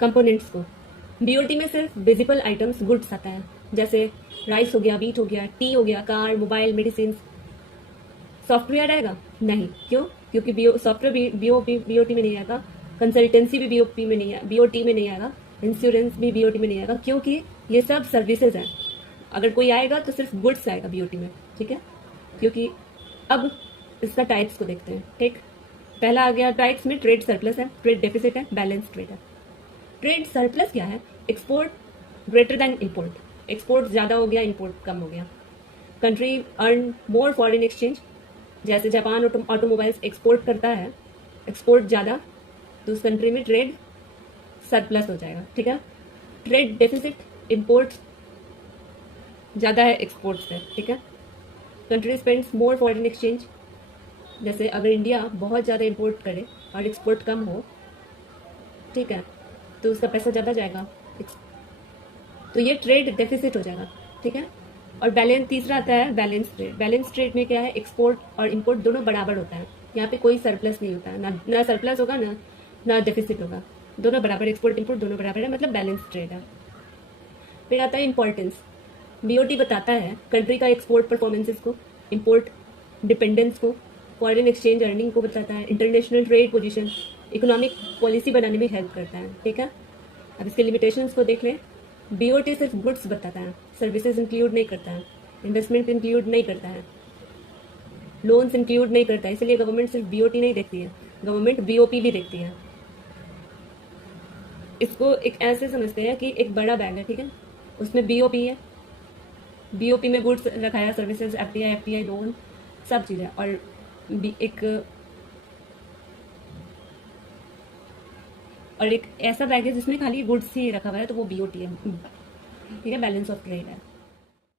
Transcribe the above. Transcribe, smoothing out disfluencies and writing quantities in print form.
Components को। BOT में सिर्फ विजिबल आइटम्स गुड्स आता है, जैसे राइस हो गया, वीट हो गया, टी हो गया, कार, मोबाइल, मेडिसिन। सॉफ्टवेयर आएगा नहीं, क्यों? क्योंकि सॉफ्टवेयर बीओटी में नहीं आएगा, कंसल्टेंसी भी बीओपी में नहीं बीओटी में नहीं आएगा, इंश्योरेंस भी बीओटी में नहीं आएगा, क्योंकि ये सब सर्विसेज हैं। अगर कोई आएगा तो सिर्फ गुड्स आएगा बीओटी में, ठीक है? क्योंकि अब इसका टाइप्स को देखते हैं, ठीक? पहला आ गया टाइप्स में, ट्रेड सरप्लस है, ट्रेड डेफिसिट है, बैलेंस ट्रेड है। ट्रेड सरप्लस क्या है? Export greater than import. Export ज़्यादा हो गया, इंपोर्ट कम हो गया। Country earn more foreign exchange, जैसे जापान ऑटोमोबाइल्स एक्सपोर्ट करता है, एक्सपोर्ट ज़्यादा, तो उस कंट्री में ट्रेड सरप्लस हो जाएगा, ठीक है? ट्रेड डेफिसिट, इंपोर्ट ज़्यादा है एक्सपोर्ट से, ठीक है? कंट्री स्पेंड्स मोर फॉरेन एक्सचेंज, जैसे अगर इंडिया बहुत ज़्यादा इंपोर्ट करे और एक्सपोर्ट कम हो, ठीक है, तो उसका पैसा ज़्यादा जाएगा, तो ये ट्रेड डेफिसिट हो जाएगा, ठीक है? और बैलेंस तीसरा आता है बैलेंस ट्रेड। बैलेंस ट्रेड में क्या है? एक्सपोर्ट और इंपोर्ट दोनों बराबर होता है, यहाँ पे कोई सरप्लस नहीं होता है, ना सरप्लस होगा ना डेफिसिट होगा, दोनों बराबर, एक्सपोर्ट इंपोर्ट दोनों बराबर है, मतलब बैलेंस ट्रेड है। फिर आता है इंपॉर्टेंस। बीओटी बताता है कंट्री का एक्सपोर्ट परफॉर्मेंसेस को, इंपोर्ट डिपेंडेंस को, फॉरेन एक्सचेंज अर्निंग को बताता है, international trade position, economic policy बनाने में हेल्प करता है, ठीक है? अब इसके लिमिटेशंस को देख लें। बीओटी सिर्फ गुड्स बताता है, सर्विसेज इंक्लूड नहीं करता है, इन्वेस्टमेंट इंक्लूड नहीं करता है, लोन्स इंक्लूड नहीं करता है, इसलिए गवर्नमेंट सिर्फ बीओटी नहीं देखती है, गवर्नमेंट बीओपी भी देखती है। इसको एक ऐसे समझते हैं कि एक बड़ा बैग है, ठीक है, उसमें बीओपी है, बीओपी में गुड्स रखा है, सर्विसेज, एफटीआई लोन, सब चीज़ें, और एक ऐसा बैग है जिसमें खाली गुड्स ही रखा हुआ है, तो वो बीओटी है, ठीक है? बैलेंस ऑफ ट्रेड है।